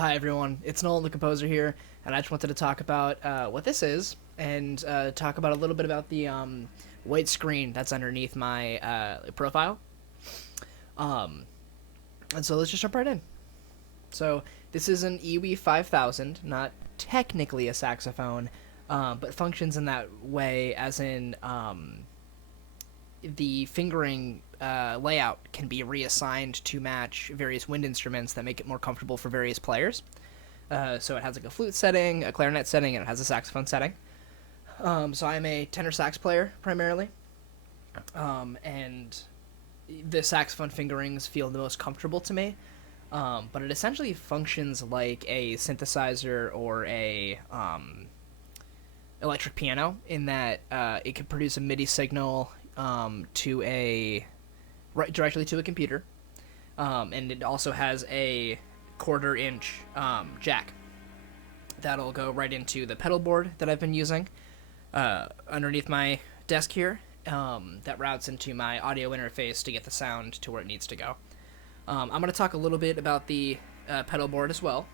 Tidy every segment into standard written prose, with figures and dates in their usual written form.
Hi everyone, it's Nolan the composer here, and I just wanted to talk about what this is, and talk about a little bit about the white screen that's underneath my profile. Um, and so let's just jump right in. So this is an EW 5000, not technically a saxophone, but functions in that way as in the fingering layout can be reassigned to match various wind instruments that make it more comfortable for various players. So it has like a flute setting, a clarinet setting, and it has a saxophone setting. So I'm a tenor sax player primarily, and the saxophone fingerings feel the most comfortable to me. But it essentially functions like a synthesizer or a electric piano in that it can produce a MIDI signal to a right directly to a computer, and it also has a quarter-inch jack that'll go right into the pedal board that I've been using underneath my desk here. That routes into my audio interface to get the sound to where it needs to go. I'm going to talk a little bit about the pedal board as well.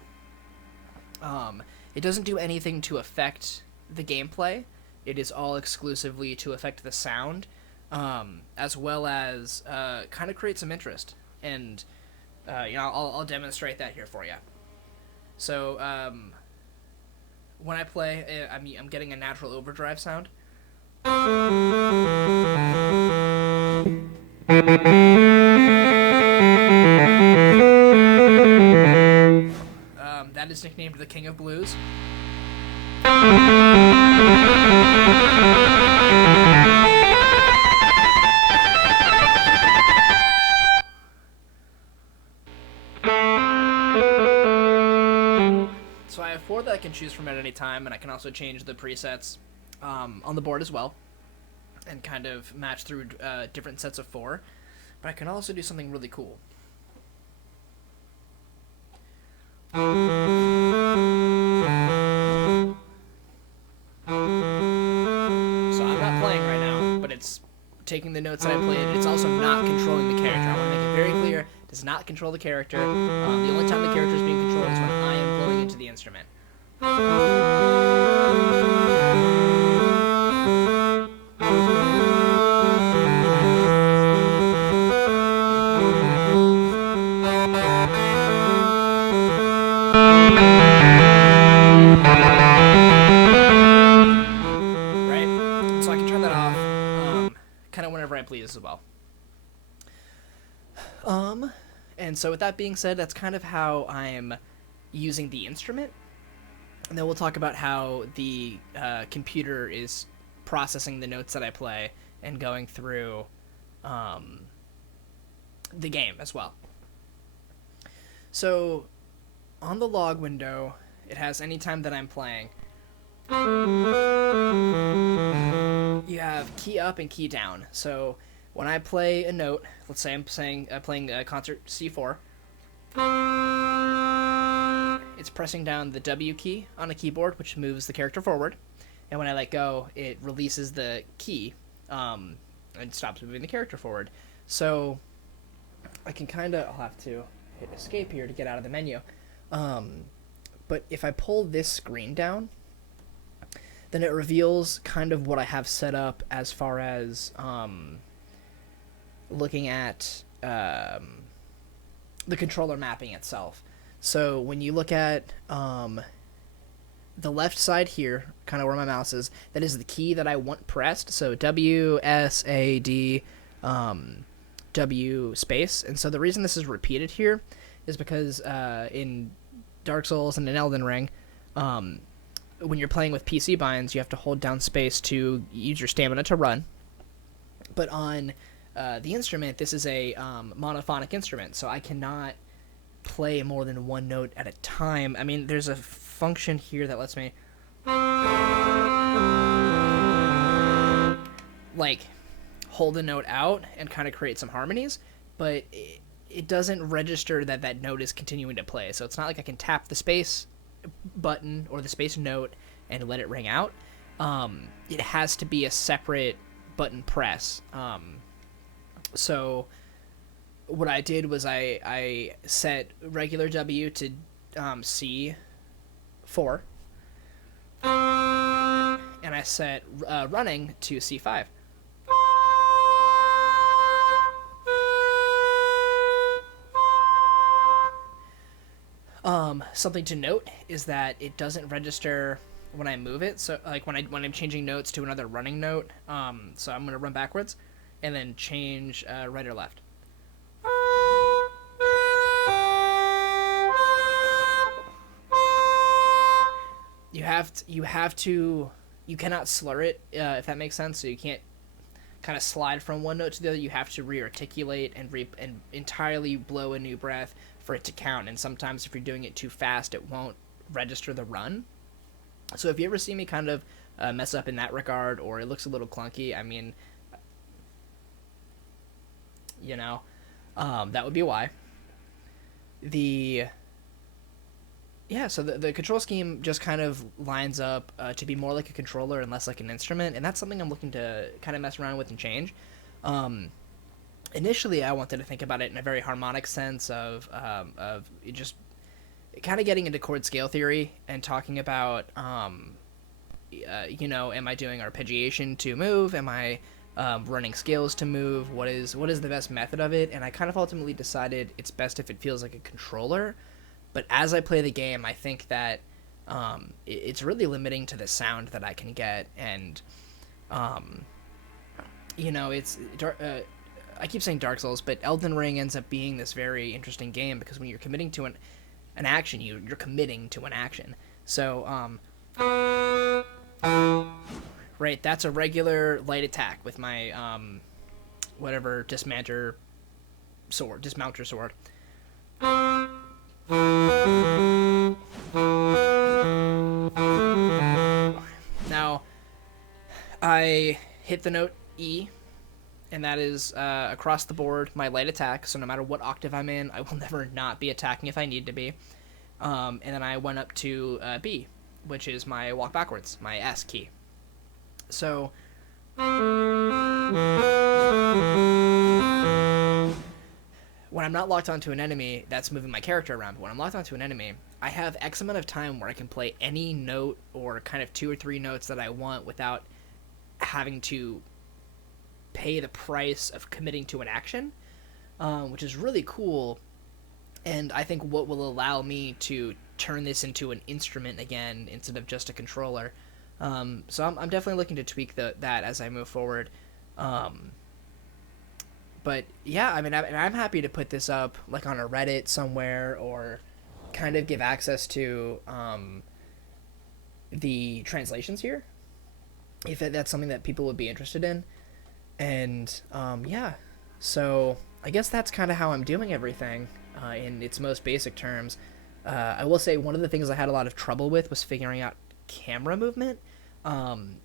It doesn't do anything to affect the gameplay. It is all exclusively to affect the sound, as well as kind of create some interest. And I'll demonstrate that here for you. So when I play, I'm getting a natural overdrive sound. That is nicknamed the King of Blues. So I have four that I can choose from at any time, and I can also change the presets on the board as well, and kind of match through different sets of four. But I can also do something really cool. So I'm not playing right now, but it's taking the notes that I played. It's also not controlling the character. I want to make it very clear. It does not control the character. The only time the character is being controlled is when I am blowing into the instrument. Kind of whenever I please as well. And so with that being said, that's kind of how I'm using the instrument. And then we'll talk about how the computer is processing the notes that I play and going through the game as well. So on the log window, it has any time that I'm playing. You have key up and key down. So when I play a note, let's say I'm playing a concert C4, it's pressing down the W key on a keyboard, which moves the character forward. And when I let go, it releases the key and stops moving the character forward. So I can I'll have to hit escape here to get out of the menu. But if I pull this screen down, then it reveals kind of what I have set up as far as looking at the controller mapping itself. So when you look at the left side here, kind of where my mouse is, that is the key that I want pressed. So W, S, A, D, W space. And so the reason this is repeated here is because in Dark Souls and in Elden Ring, when you're playing with PC binds, you have to hold down space to use your stamina to run. But on the instrument, this is a monophonic instrument, so I cannot play more than one note at a time. I mean, there's a function here that lets me like hold a note out and kind of create some harmonies, but it doesn't register that that note is continuing to play. So it's not like I can tap the space button or the space note and let it ring out. It has to be a separate button press. So what I did was I set regular W to C4, and I set running to C5. Something to note is that it doesn't register when I move it. So like when I'm changing notes to another running note. So I'm gonna run backwards, and then change right or left. You cannot slur it, if that makes sense. So you can't kind of slide from one note to the other. You have to re-articulate and entirely blow a new breath for it to count. And sometimes if you're doing it too fast, it won't register the run. So if you ever see me kind of mess up in that regard, or it looks a little clunky, I mean, that would be why. So the control scheme just kind of lines up to be more like a controller and less like an instrument, and that's something I'm looking to kind of mess around with and change. Initially, I wanted to think about it in a very harmonic sense of just kind of getting into chord scale theory and talking about, am I doing arpeggiation to move? Am I running scales to move? What is the best method of it? And I kind of ultimately decided it's best if it feels like a controller. But as I play the game, I think that it's really limiting to the sound that I can get, and it's I keep saying Dark Souls, but Elden Ring ends up being this very interesting game because when you're committing to an action, you're committing to an action. So right, that's a regular light attack with my whatever dismounter sword. Now, I hit the note E, and that is across the board my light attack, so no matter what octave I'm in, I will never not be attacking if I need to be. And then I went up to B, which is my walk backwards, my S key. So when I'm not locked onto an enemy, that's moving my character around. But when I'm locked onto an enemy, I have X amount of time where I can play any note or kind of 2 or 3 notes that I want without having to pay the price of committing to an action, which is really cool. And I think what will allow me to turn this into an instrument again instead of just a controller. So I'm definitely looking to tweak that as I move forward. But yeah, I mean, I'm happy to put this up like on a Reddit somewhere, or kind of give access to the translations here, if that's something that people would be interested in. And yeah, so I guess that's kind of how I'm doing everything in its most basic terms. I will say one of the things I had a lot of trouble with was figuring out camera movement.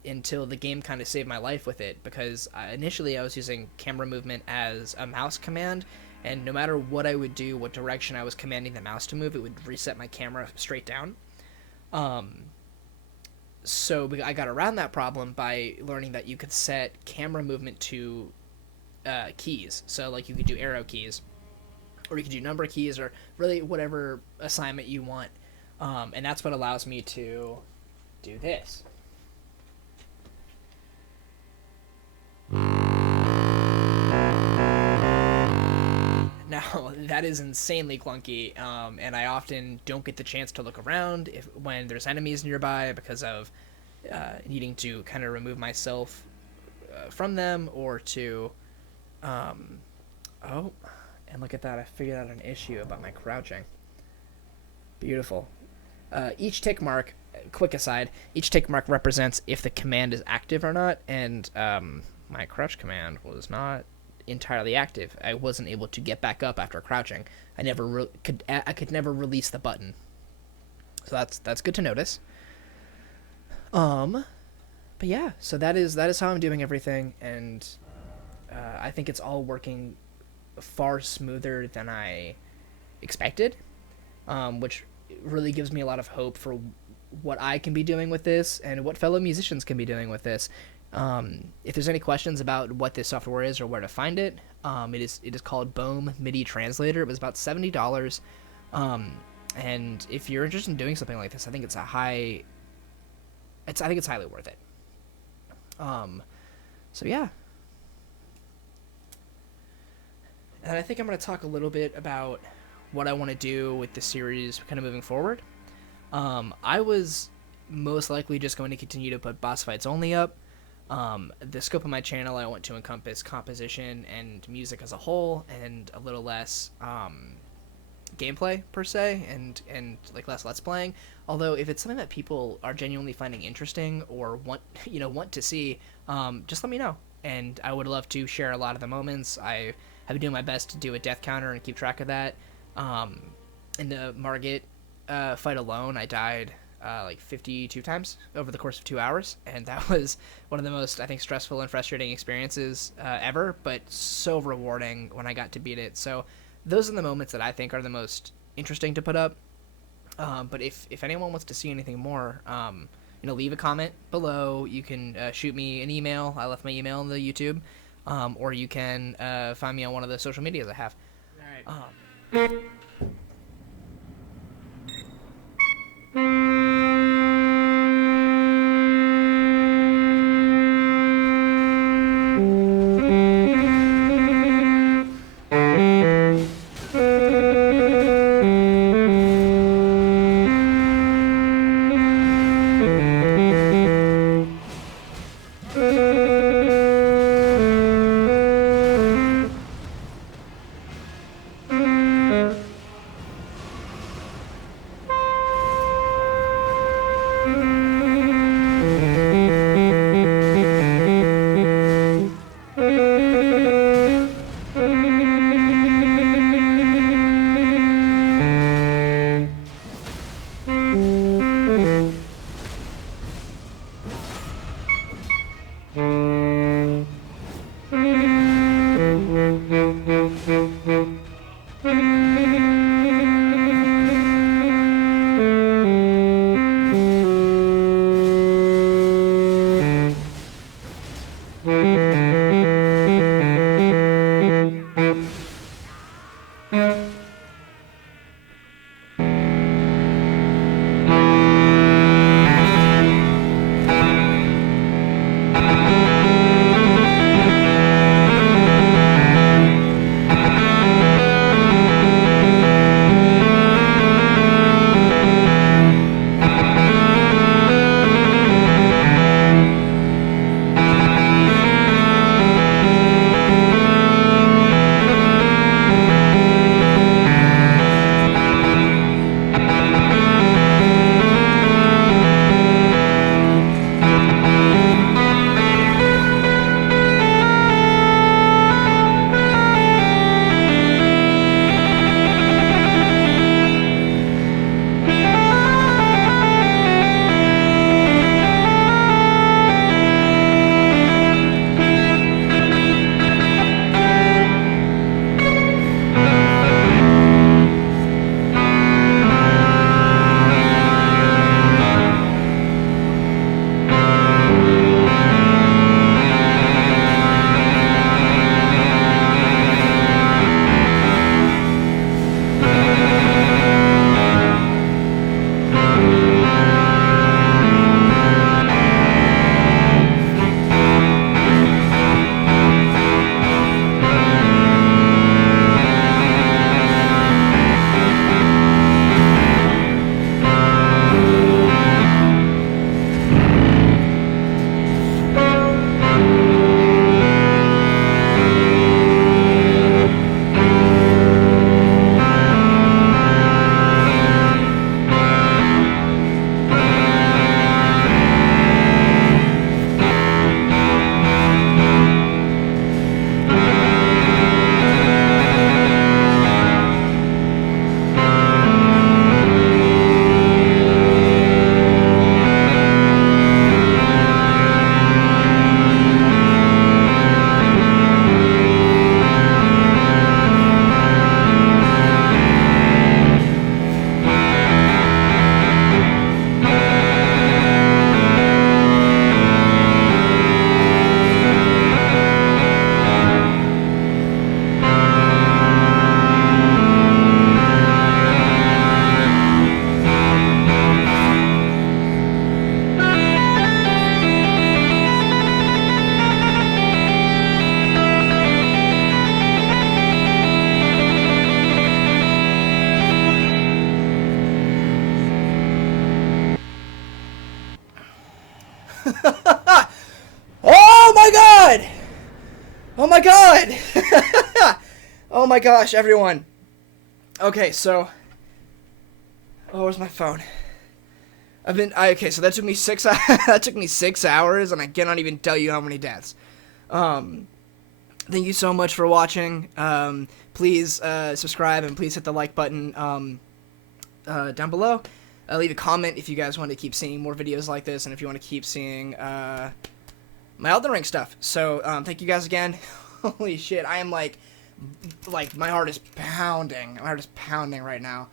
Until the game kind of saved my life with it, because initially I was using camera movement as a mouse command, and no matter what I would do, what direction I was commanding the mouse to move, it would reset my camera straight down. So I got around that problem by learning that you could set camera movement to keys. So like you could do arrow keys, or you could do number keys, or really whatever assignment you want. And that's what allows me to do this. Now, that is insanely clunky, and I often don't get the chance to look around when there's enemies nearby because of needing to kind of remove myself from them, or to... oh, and look at that, I figured out an issue about my crouching. Beautiful. Each tick mark, quick aside, each tick mark represents if the command is active or not, and my crouch command was not entirely active. I wasn't able to get back up after crouching. I could never release the button. So that's good to notice. But yeah, so that is how I'm doing everything, and I think it's all working far smoother than I expected, which really gives me a lot of hope for what I can be doing with this and what fellow musicians can be doing with this. If there's any questions about what this software is or where to find it, it is called Bohm MIDI Translator. It was about $70. And if you're interested in doing something like this, I think I think it's highly worth it. So yeah. And I think I'm going to talk a little bit about what I want to do with the series kind of moving forward. I was most likely just going to continue to put boss fights only up. The scope of my channel, I want to encompass composition and music as a whole, and a little less gameplay per se, and like less let's playing. Although if it's something that people are genuinely finding interesting or want to see, just let me know, and I would love to share a lot of the moments. I have been doing my best to do a death counter and keep track of that. In the Margit fight alone, I died like 52 times over the course of 2 hours, and that was one of the most, I think, stressful and frustrating experiences ever, but so rewarding when I got to beat it. So those are the moments that I think are the most interesting to put up. But if anyone wants to see anything more, leave a comment below. You can shoot me an email. I left my email in the YouTube, or you can find me on one of the social medias I have. All right. Oh my god! Oh my god! Oh my gosh, everyone. Okay, so... Oh, where's my phone? Okay, so that took me 6 that took me 6 hours, and I cannot even tell you how many deaths. Thank you so much for watching. Please subscribe, and please hit the like button down below. Leave a comment if you guys want to keep seeing more videos like this, and if you want to keep seeing my Elden Ring stuff. So thank you guys again. Holy shit, I am like my heart is pounding. My heart is pounding right now.